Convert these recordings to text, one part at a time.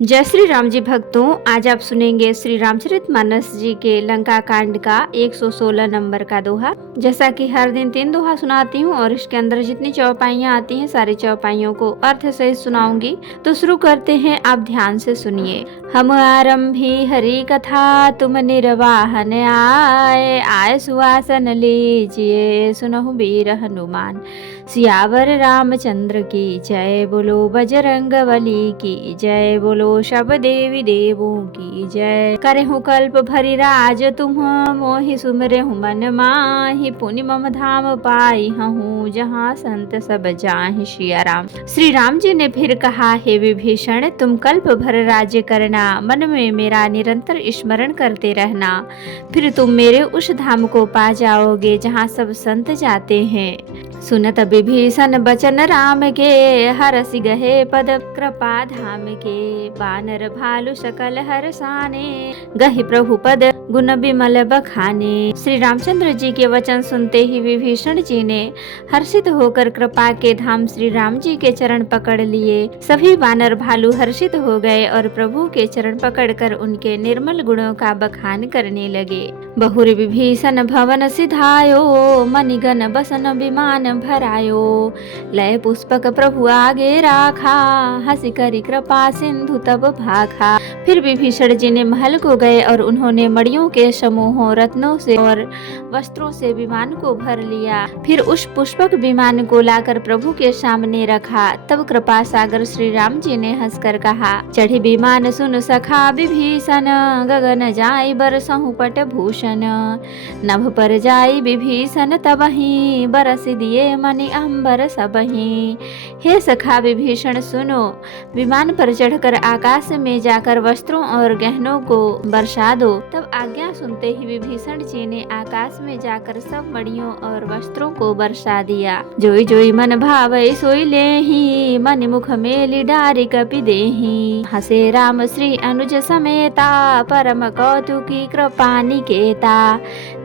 जय श्री राम जी भक्तों, आज आप सुनेंगे श्री रामचरितमानस जी के लंका कांड का 116 नंबर का दोहा। जैसा कि हर दिन 3 दोहा सुनाती हूँ और इसके अंदर जितनी चौपाइयाँ आती हैं सारी चौपाइयों को अर्थ सहित सुनाऊंगी। तो शुरू करते हैं, आप ध्यान से सुनिए। हम आरंभी हरि कथा, तुम निर्वाहन आए, आए सुवासन लीजिए, सुनहु वीर हनुमान। सियावर रामचंद्र की जय, बोलो बजरंग बली की जय, बोलो शब देवी देवों की जय। करहु कल्प भरि राज तुम, मोहि सुमरहु मन माहि, पुनि मम धाम पाई हूँ, जहाँ संत सब जाहि। सिया राम। श्री राम जी ने फिर कहा, हे विभीषण, तुम कल्प भर राज्य करना, मन में मेरा निरंतर स्मरण करते रहना, फिर तुम मेरे उस धाम को पा जाओगे जहाँ सब संत जाते हैं। सुनत विभीषण बचन राम के, हरसि गहे पद कृपा धाम के, बानर भालु सकल हरसाने, गहि प्रभु पद गुण बिमल बखाने। श्री रामचंद्र जी के वचन सुनते ही विभीषण जी ने हर्षित होकर कृपा के धाम श्री राम जी के चरण पकड़ लिए। सभी बानर भालू हर्षित हो गए और प्रभु के चरण पकड़कर उनके निर्मल गुणों का बखान करने लगे। बहुर विभीषण भवन सिधायो, मणिगण बसन विमान भरायो, लय पुष्पक प्रभु आगे राखा, हंसी करी कृपा सिंधु तब भाखा। फिर विभीषण जी ने महल को गए और उन्होंने मणियों के समूहों, रत्नों से और वस्त्रों से विमान को भर लिया। फिर उस पुष्पक विमान को लाकर प्रभु के सामने रखा। तब कृपा सागर श्री राम जी ने हंसकर कहा, चढ़ी विमान सुन सखा विभीषण, गगन जाई बरसहु पट भूषण, नभ पर जाई विभीषण तबहि, बरस दिए मणि अंबर सबहि। हे सखा विभीषण सुनो, विमान पर चढ़कर आकाश में जाकर वस्त्रों और गहनों को बरसा दो। तब आज्ञा सुनते ही विभीषण जी ने आकाश में जाकर सब मणियों और वस्त्रों को बरसा दिया। जोई जोई मन भावै सोई लेहि, मन मुख मेलि डारि कपि देहि, हसे राम श्री अनुज समेता, परम कौतुकी कृपा निकेता।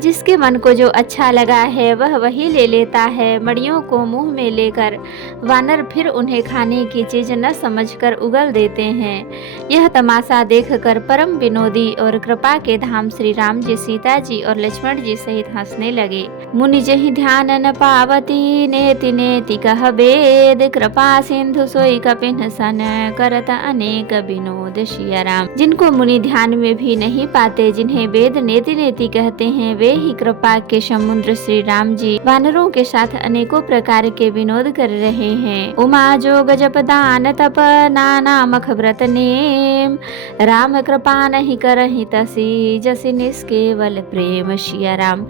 जिसके मन को जो अच्छा लगा है वह वही ले लेता है। मणियों को मुंह में लेकर वानर फिर उन्हें खाने की चीज न समझकर उगल देते हैं। यह तमाशा देखकर परम विनोदी और कृपा के धाम श्री राम जी, सीता जी और लक्ष्मण जी सहित हंसने लगे। मुनि जहि ध्यान न पावती, नेति नेति कह वेद, कृपा सिंधु सोई कपिन सन, करत अनेक विनोद। सिया राम। जिनको मुनि ध्यान में भी नहीं पाते, जिन्हें वेद नेति नेति कहते हैं, वे ही कृपा के समुद्र श्री राम जी वानरों के साथ अनेकों प्रकार के विनोद कर रहे हैं। उमा जोग जप दान तप, नाना मख व्रत नेम, राम कृपा नहीं करहि तसी, जसि निष्केवल प्रेम। सिया राम।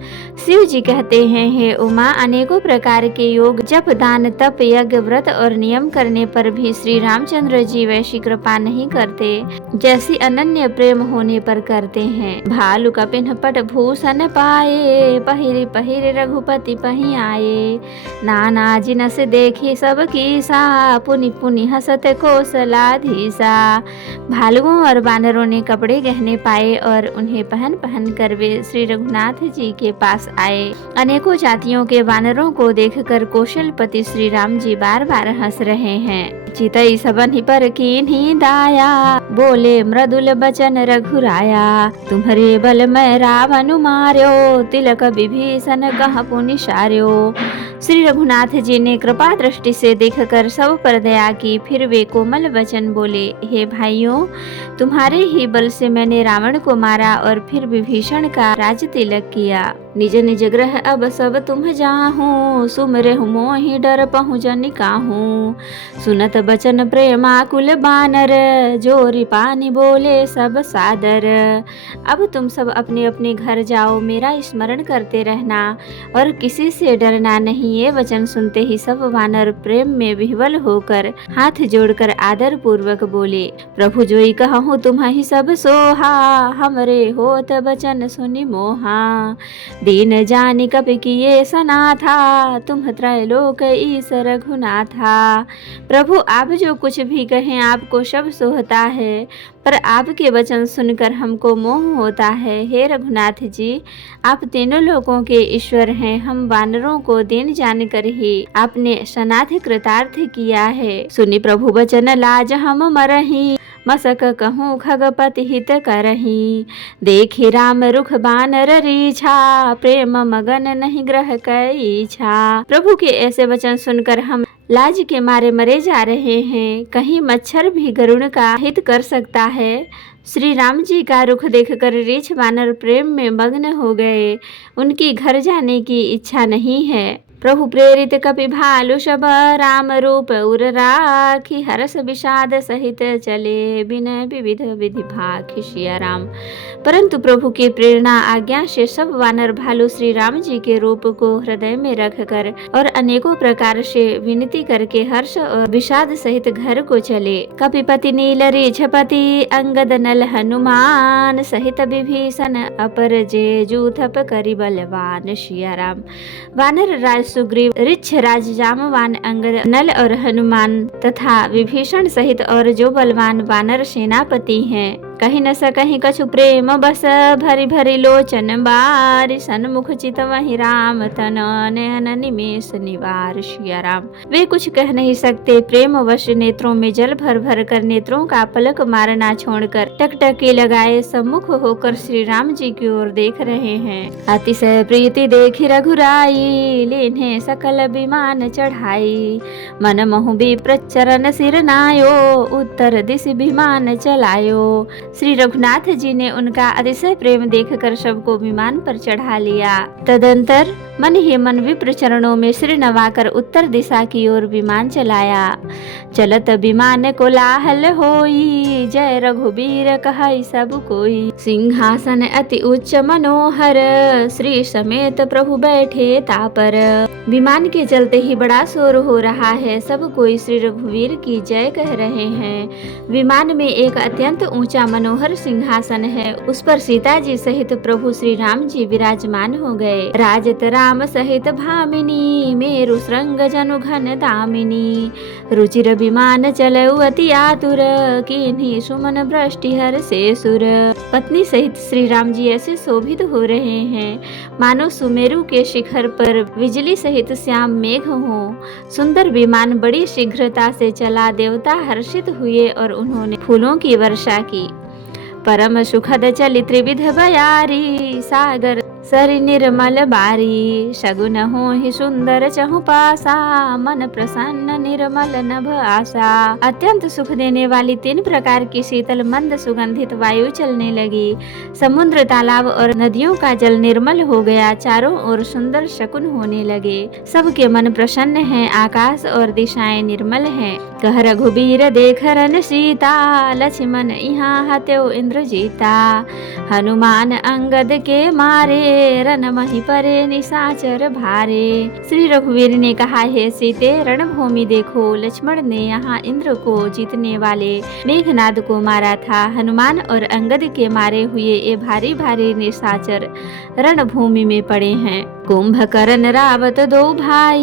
शिव जी कहते हैं, हे उमा, अनेकों प्रकार के योग, जप दान तप यज्ञ व्रत और नियम करने पर भी श्री रामचंद्र जी वैसी कृपा नहीं करते जैसी अनन्य प्रेम होने पर करते हैं। भालू कपिन पट भूषण पाए, पहिरि पहिरि रघुपति पहि आए, नाना जिनस देखी सब कीसा, पुनि पुनि हसत कौशलाधीसा। भालुओं और बानरों ने कपड़े गहने पाए और उन्हें पहन पहन कर वे श्री रघुनाथ जी के पास आए। अनेकों जातियों के वानरों को देखकर कौशलपति श्री राम जी बार बार हंस रहे हैं। चितई सबनि पर कीन्ही दाया, बोले मृदुल बचन रघुराया, तुम्हारे बल मैं रावण मार्यो, तिलक विभीषण कह पुनि सार्यो। श्री रघुनाथ जी ने कृपा दृष्टि से देखकर सब पर दया की। फिर वे कोमल वचन बोले, हे भाइयों, तुम्हारे ही बल से मैंने रावण को मारा और फिर विभीषण का राज तिलक किया। निज निज ग्रह अब सब तुम जाहूं, सुमरहु मोहि डर पहुँ जनि काहूं, सुनत बचन प्रेमाकुल बानर, जोरि पानी बोले सब सादर। अब तुम सब अपने अपने घर जाओ, मेरा स्मरण करते रहना और किसी से डरना नहीं। ये वचन सुनते ही सब वानर प्रेम में विह्वल होकर हाथ जोड़कर आदर पूर्वक बोले, प्रभु जोई कहूँ तुम्हि सब सोहा, हमरे होत बचन सुनि मोहा, दीन जानि कपि किए सनाथा, तुम त्रैलोक ईश रघुनाथा। प्रभु आप जो कुछ भी कहें आपको सब सोहता है, पर आपके वचन सुनकर हमको मोह होता है। हे रघुनाथ जी, आप तीनों लोकों के ईश्वर हैं। हम वानरों को दीन जानकर ही आपने सनाथ कृतार्थ किया है। सुनि प्रभु वचन लाज हम मरहि, मसक कहूँ खगपति हित करही, देखी राम रुख बानर रीछा, प्रेम मगन नहीं ग्रह कई छा। प्रभु के ऐसे वचन सुनकर हम लाज के मारे मरे जा रहे हैं। कहीं मच्छर भी गरुड़ का हित कर सकता है। श्री राम जी का रुख देखकर रीछ बानर प्रेम में मग्न हो गए। उनकी घर जाने की इच्छा नहीं है। प्रभु प्रेरित कपि भालु शब, राम रूप उर राखी, हरस विषाद सहित चले, बिनय विविध विधि भाखी। सिया राम। परंतु प्रभु की प्रेरणा आज्ञा से सब वानर भालू श्री राम जी के रूप को हृदय में रखकर और अनेकों प्रकार से विनती करके हर्ष और विषाद सहित घर को चले। कपिपति नील रीछपति, अंगद नल हनुमान, सहित विभीषण अपर जे, जूथप करि बलवान। सिया राम। वानर राज सुग्रीव, ऋक्ष राज जामवान, अंगद, नल और हनुमान तथा विभीषण सहित और जो बलवान वानर सेनापति हैं, कहीं न सकहीं कछु प्रेम बस, भरी भरी लोचन बारी, सन्मुख चित वही राम तन, नयन निमेष निवार। सिया राम। वे कुछ कह नहीं सकते। प्रेम वश नेत्रों में जल भर भर कर नेत्रों का पलक मारना छोड़कर टकटकी लगाए सम्मुख होकर श्री राम जी की ओर देख रहे हैं। अतिशय प्रीति देखी रघुराई, लेने सकल विमान चढ़ाई, मन महु विप्र चरण सिर नायो, उत्तर दिश विमान चलायो। श्री रघुनाथ जी ने उनका अतिशय प्रेम देखकर सबको विमान पर चढ़ा लिया। तदंतर मन ही मन विप्र चरणों में सिर नवाकर उत्तर दिशा की ओर विमान चलाया। चलत विमान को लाहल होई, जय रघुबीर कहई सब कोई, सिंहासन अति उच्च मनोहर, श्री समेत प्रभु बैठे तापर। विमान के चलते ही बड़ा शोर हो रहा है। सब कोई श्री रघुवीर की जय कह रहे हैं। विमान में एक अत्यंत ऊंचा मनोहर सिंहासन है। उस पर सीता जी सहित प्रभु श्री राम जी विराजमान हो गए। राजत राम सहित भामिनी, मेरु श्रृंग जनु घन दामिनी, रुचिर विमान चलऊ अति आतुर, किन्हीं सुमन वृष्टि हर से सुर। पत्नी सहित श्री राम जी ऐसे शोभित हो रहे हैं मानो सुमेरु के शिखर पर बिजली सहित श्याम मेघ हो। सुंदर विमान बड़ी शीघ्रता से चला। देवता हर्षित हुए और उन्होंने फूलों की वर्षा की। परम सुखद चली त्रिविध बयारी, सागर सरि निर्मल बारी, शगुन हो ही सुंदर चहु पासा, मन प्रसन्न निर्मल नभ आशा। अत्यंत सुख देने वाली 3 प्रकार की शीतल मंद सुगंधित वायु चलने लगी। समुद्र, तालाब और नदियों का जल निर्मल हो गया। चारों ओर सुंदर शकुन होने लगे। सबके मन प्रसन्न हैं। आकाश और दिशाएं निर्मल हैं। कह रघुबीर देख रन सीता, लक्ष्मण यहाँ हत्यो इंद्र जीता, हनुमान अंगद के मारे, रण मही परे निशाचर भारे। श्री रघुवीर ने कहा, हे सीते, रणभूमि देखो। लक्ष्मण ने यहाँ इंद्र को जीतने वाले मेघनाद को मारा था। हनुमान और अंगद के मारे हुए ये भारी भारी निशाचर रणभूमि में पड़े हैं। कुंभकर्ण रावत 2 भाई,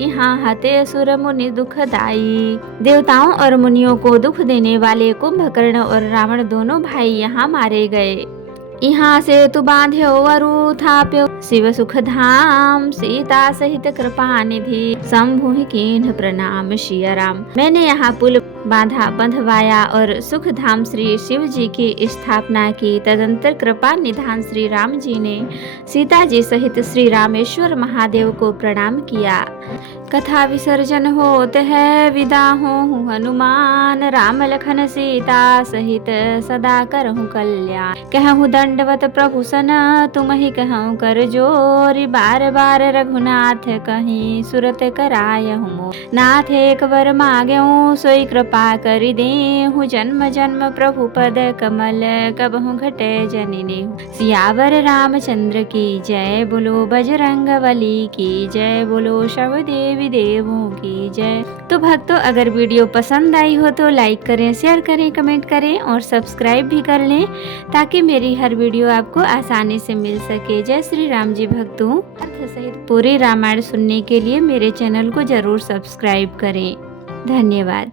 यहाँ हते सुर मुनि दुखदाई। देवताओं और मुनियों को दुख देने वाले कुंभकर्ण और रावण दोनों भाई यहाँ मारे गए। यहाँ से तु बांध्यो अरु थाप्यो, शिव सुख धाम, सीता सहित कृपा निधि, शंभु कीन्ह प्रणाम। सिया राम। मैंने यहाँ पुल बांधा, बंधवाया और सुख धाम श्री शिव जी की स्थापना की। तदंतर कृपा निधान श्री राम जी ने सीता जी सहित श्री रामेश्वर महादेव को प्रणाम किया। कथा विसर्जन होत है, विदा हूँ हनुमान, राम लखन सीता सहित सदा करहूँ कल्याण। कहूँ दंडवत प्रभु सन, तुम ही कहूँ कर जोरी, बार बार रघुनाथ कहीं सुरत करायहूँ। नाथ एक वर मांग्यूँ, सोई कृपा करि देहूँ, जन्म जन्म प्रभु पद कमल, कबहूँ घटे जननी। सियावर रामचंद्र की जय, बोलो बजरंगबली की जय, बोलो सब देवी देवों की जय। तो भक्तों, अगर वीडियो पसंद आई हो तो लाइक करें, शेयर करें, कमेंट करें और सब्सक्राइब भी कर लें, ताकि मेरी हर वीडियो आपको आसानी से मिल सके। जय श्री राम जी। भक्तों, अर्थ सहित पूरी रामायण सुनने के लिए मेरे चैनल को जरूर सब्सक्राइब करें। धन्यवाद।